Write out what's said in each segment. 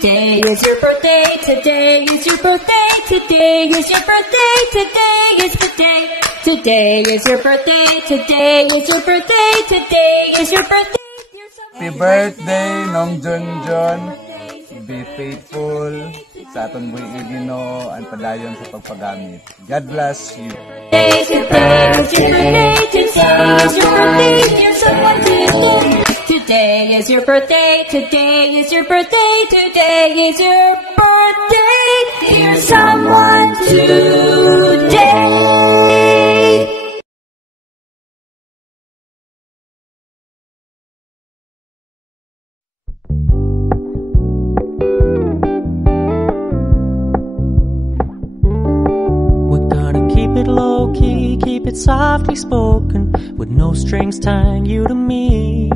Today is your birthday, today is your birthday, today is your birthday, today is the day. Today is your birthday, today is your birthday, today is your birthday. Happy birthday, Nong Junjun. Be faithful sa atong buhay Ginoo ang padayon sa pagpagamit. God bless you. Today is your birthday, today is your birthday, dear someone to love. Today is your birthday, today is your birthday, today is your birthday, dear someone today. We're gonna keep it low key, keep it softly spoken, with no strings tying you to me.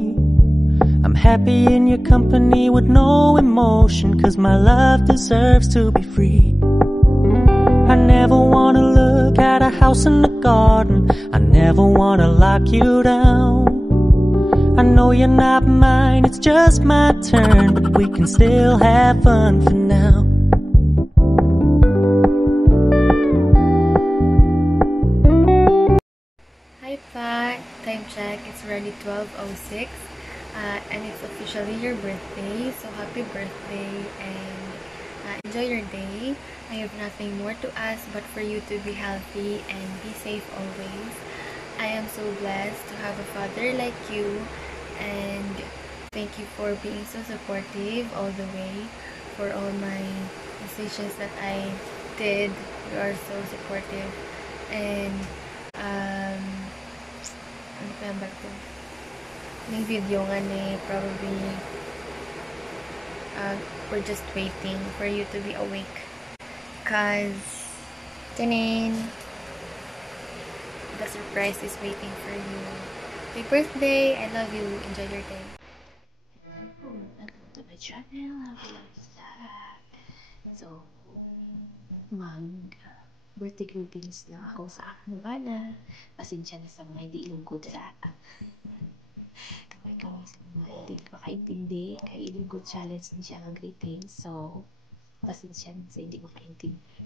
I'm happy in your company with no emotion, 'cause my love deserves to be free. I never wanna look at a house in the garden, I never wanna lock you down. I know you're not mine, it's just my turn, but we can still have fun for now. Hi Pa, time check, it's already 12:06. And it's officially your birthday, so happy birthday and enjoy your day. I have nothing more to ask but for you to be healthy and be safe always. I am so blessed to have a father like you, and thank you for being so supportive all the way for all my decisions that I did. You are so supportive, and ano pa yan ba ito? May video nga ni probably we're just waiting for you to be awake, cause tanin, the surprise is waiting for you. Happy birthday, I love you, enjoy your day. Welcome to my channel. So birthday greetings na ako sa aking bana. Pasensya na sa mga hindi ilungkod sa ikaw sa mga hindi makaintindi kaya ilungkod challenge din siya ang greetings, so pasensya na sa hindi makaintindi.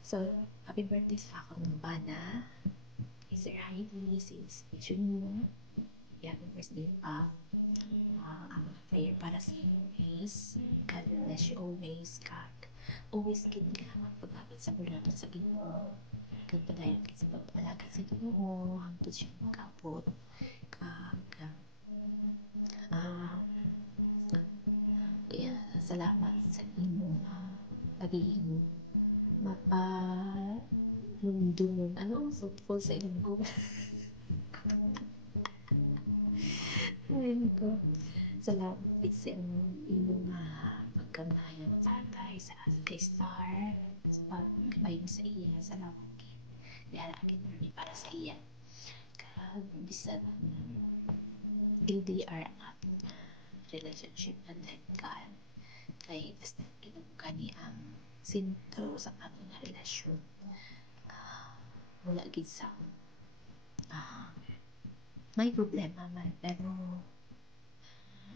So happy birthday sa akong bana, Sir Heidi, since June. Happy birthday pa. Ang prayer para sa iyo is God bless you always. God always give ka magpagabit sa mula sa Ginoo. God padayon ka sa pagpalagay sa Ginoo hangtod siya magkapot. Kaya salamat sa inyong pagiging mapalundungan. Fruitful sa inyong ko. Ayun ko. Salamat sa inyong pagkanayan sa atay, sa kay Star, sa pagkabayin sa iya. Salamat kayo. Dihalagin namin para sa iya. Bisan LDR ang ating relationship, and thank God kay basta kinuka ni ang sintro sa ating relasyon. Wala gid sa may problema man, pero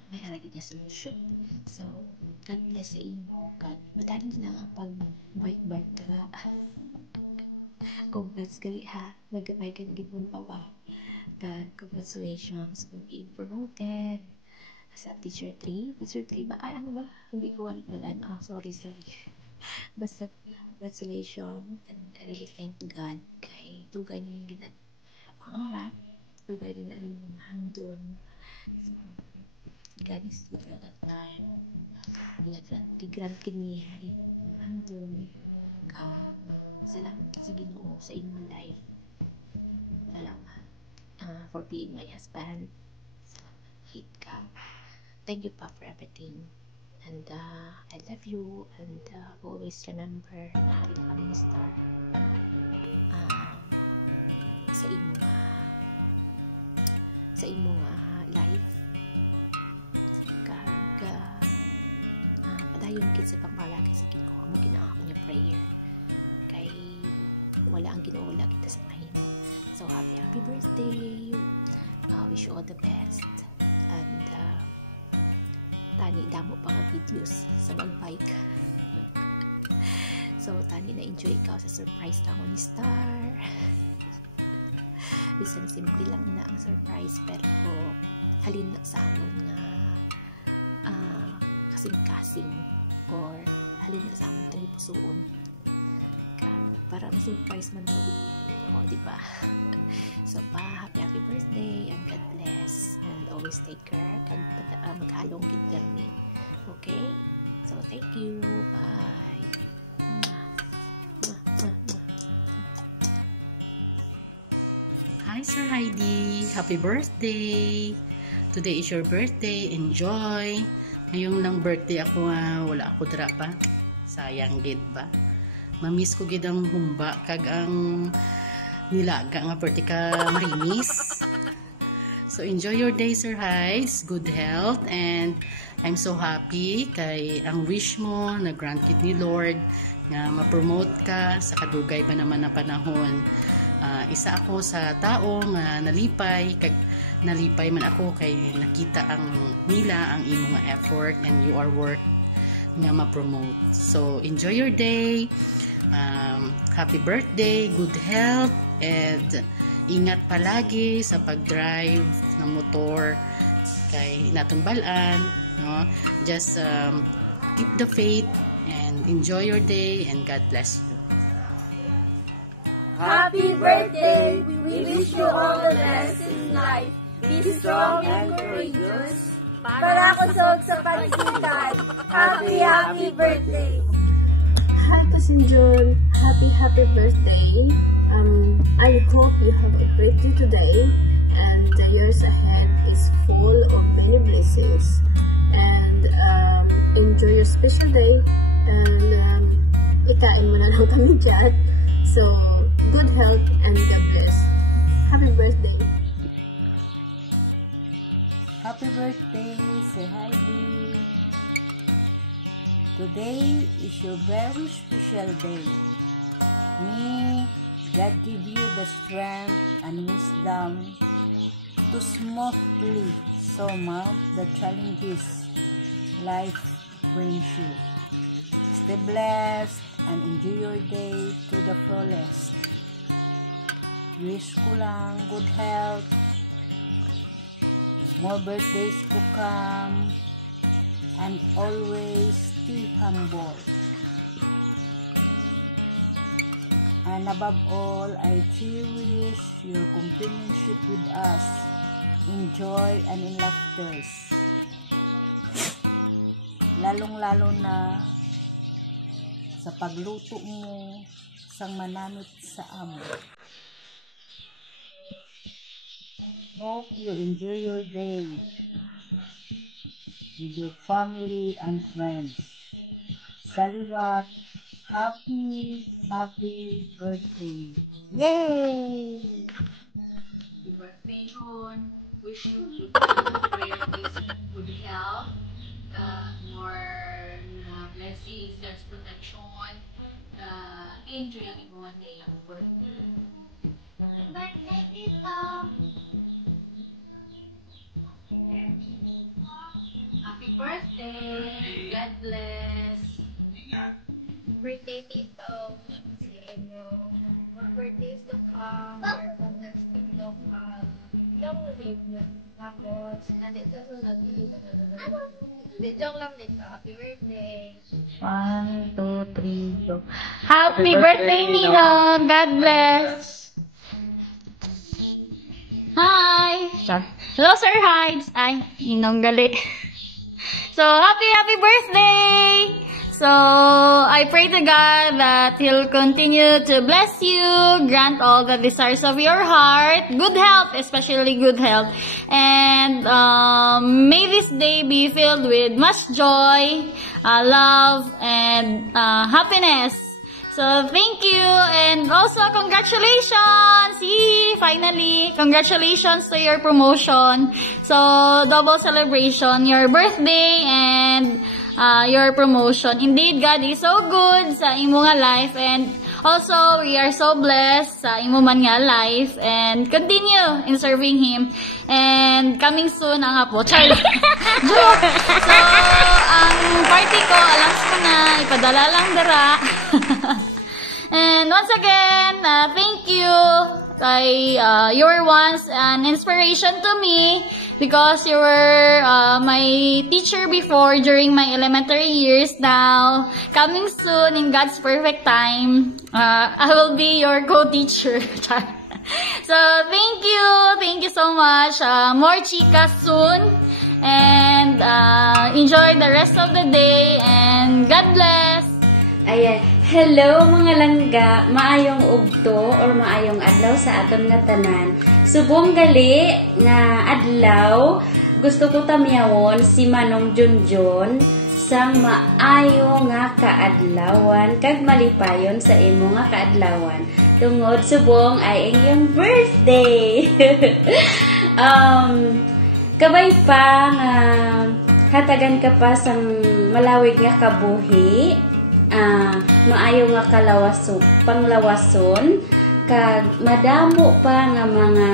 may alagid niya solusyon. So God bless sa inyo. God madali lang ang pag-bike congrats kali ha, nag-may kanigit mong pawa. God, congratulations for being promoted sa teacher 3 ba? Ay, ano ba? Hindi ko alam pala. Sorry. Basta, congratulations, and I really thank God kay tugay niyo yung ginag pangarap, tugay din na yung handon. God is good at that time. Tigran kini handon. Salamat sa Ginoo sa inyong life. Salamat for being my husband. Hit ka. Thank you pa for everything. And I love you, and always remember na kita kami ni Star sa imong life. Padayon kit sa pagpalagay sa Ginoo mo ginaako niya prayer kay wala ang Ginoo wala kita sa mahimo. So happy birthday. Wish you all the best, and tani damo pa nga videos sa bike. So tani na enjoy ikaw sa surprise tamo ni Star. Bisan simple lang na ang surprise pero halin na sa amon nga kasing-kasing or halin na sa amon tayo pusoon para ma-surprise man mo, diba? So happy birthday and God bless and always take care and maghalong internet. Okay? So thank you. Bye. Hi Sir Heidi, happy birthday! Today is your birthday, enjoy! Ngayong lang birthday ako, wala ako dira pa. Sayang gid ba? Mamiss ko gid ang humba kag ang nilaga nga birthday ka marinis. So enjoy your day Sir Heids, good health, and I'm so happy kay ang wish mo na grant gid ni Lord nga ma-promote ka sa kadugay ba naman na panahon. Isa ako sa tao nga nalipay kag nalipay man ako kay nakita ang nila ang imong effort and you are worth nga ma-promote. So enjoy your day, happy birthday, good health, and ingat palagi sa pag-drive ng motor kay naton balaan, no? Just keep the faith and enjoy your day and God bless you. Happy birthday! We wish you all the best in life. Be strong and courageous. Para kusog sa pansitan. Happy birthday! Hi Cousin John, happy birthday. I hope you have a great day today and the years ahead is full of many blessings. And enjoy your special day and ikain mo na lang kami dyan. So, good health and God bless. Happy birthday! Happy birthday, Sir Heidi! Today is your very special day. May God give you the strength and wisdom to smoothly surmount the challenges life brings you. Stay blessed and enjoy your day to the fullest. Wish ko lang good health, more birthdays to come, and always stay humble. And above all, I cherish your companionship with us in joy and in laughter. Lalong-lalo na sa pagluto mo sang manamit sa amo. Hope you enjoy your day with your family and friends. Salvat, happy birthday! Yay! Happy birthday, Hon. Wish you good health, more blessings, God's protection, enjoy mo na yung birthday. Birthday dito! Happy birthday! God bless! Birthday dito! More birthdays to come, more fantastic local. Joke lang tapos, nandito sa nandito. Joke lang dito. Happy birthday! 1, 2, 3, go. Happy birthday, Nina! God bless! Hi! Hello, Sir Heids! Ay, inong gali. So, happy birthday! So, I pray to God that He'll continue to bless you, grant all the desires of your heart, good health, especially good health, and may this day be filled with much joy, love, and happiness. So, thank you, and also congratulations! Finally, congratulations to your promotion. So, double celebration, your birthday, and your promotion. Indeed, God is so good sa imo nga life, and also we are so blessed sa imo man nga life, and continue in serving Him. And coming soon ang apo. Joke! So, ang party ko, alam ko na, ipadala lang dara. And once again, thank you. You were once an inspiration to me because you were my teacher before during my elementary years. Now, coming soon in God's perfect time, I will be your co-teacher. So, thank you so much. More chika soon. And enjoy the rest of the day. And God bless. Ayan. Hello mga langga, maayong ugto or maayong adlaw sa aton nga tanan. Subong gali nga adlaw, gusto ko tamyawon si Manong Junjun sang maayo nga kaadlawan kag malipayon sa imo nga kaadlawan. Tungod subong ay iyong birthday. Kabay pa nga hatagan ka pa sang malawig nga kabuhi. Maayo nga panglawason kag madamo pa nga mga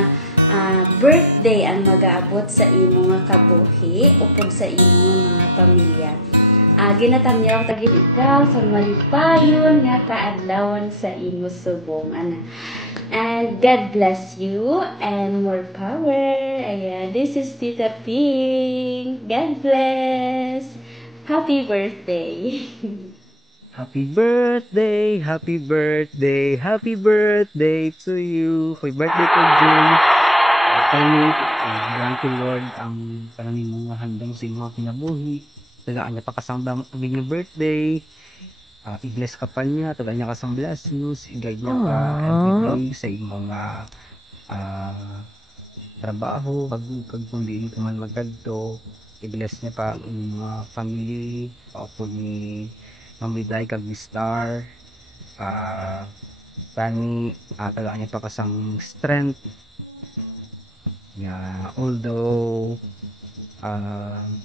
birthday ang mag-aabot sa imo nga kabuhi upod sa imo nga mga pamilya. Ginatamyaw tagid ikaw sa malipayon nga kaadlawon sa imo subong ana. And God bless you and more power. Ayan, this is Tita Ping. God bless. Happy birthday. Happy birthday, happy birthday, happy birthday to you. Happy birthday to June. Kami, grant you Lord ang parang mga handang sa mga kinabuhi. Tagaan niya pa kasang aming birthday. I-bless ka pa niya, tagaan niya kasang blessings. I-guide niya pa everyday sa mga trabaho. Pag pundiin ka man magkagto, i-bless niya pa ang mga family. Ako ni Mamiday kag Star, tani tagaan niya pa kasang strength nga although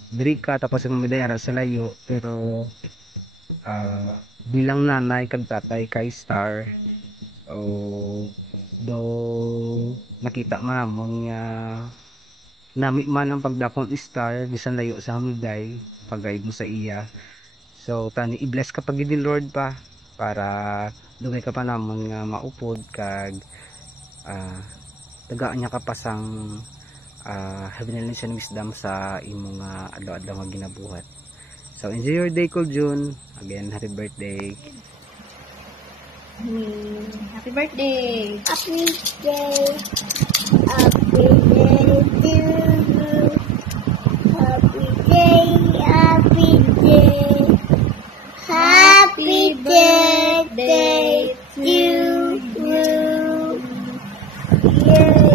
diri ka tapos ang Mamiday ara sa layo pero bilang nanay kag tatay kay Star do nakita man nga nami man ang pagdakon Star bisan layo sa Mamiday pag-guide mo sa iya. So, tani i-bless ka pag din Lord pa para dugay ka pa namang maupod kag tagaan niya ka pa sang heavenly and wisdom sa imong adlaw-adlaw nga ginabuhat. So, enjoy your day, Cool June. Again, happy birthday. Happy birthday. Happy day. Happy day to you. Happy day. Happy day. Happy birthday to you. Yay.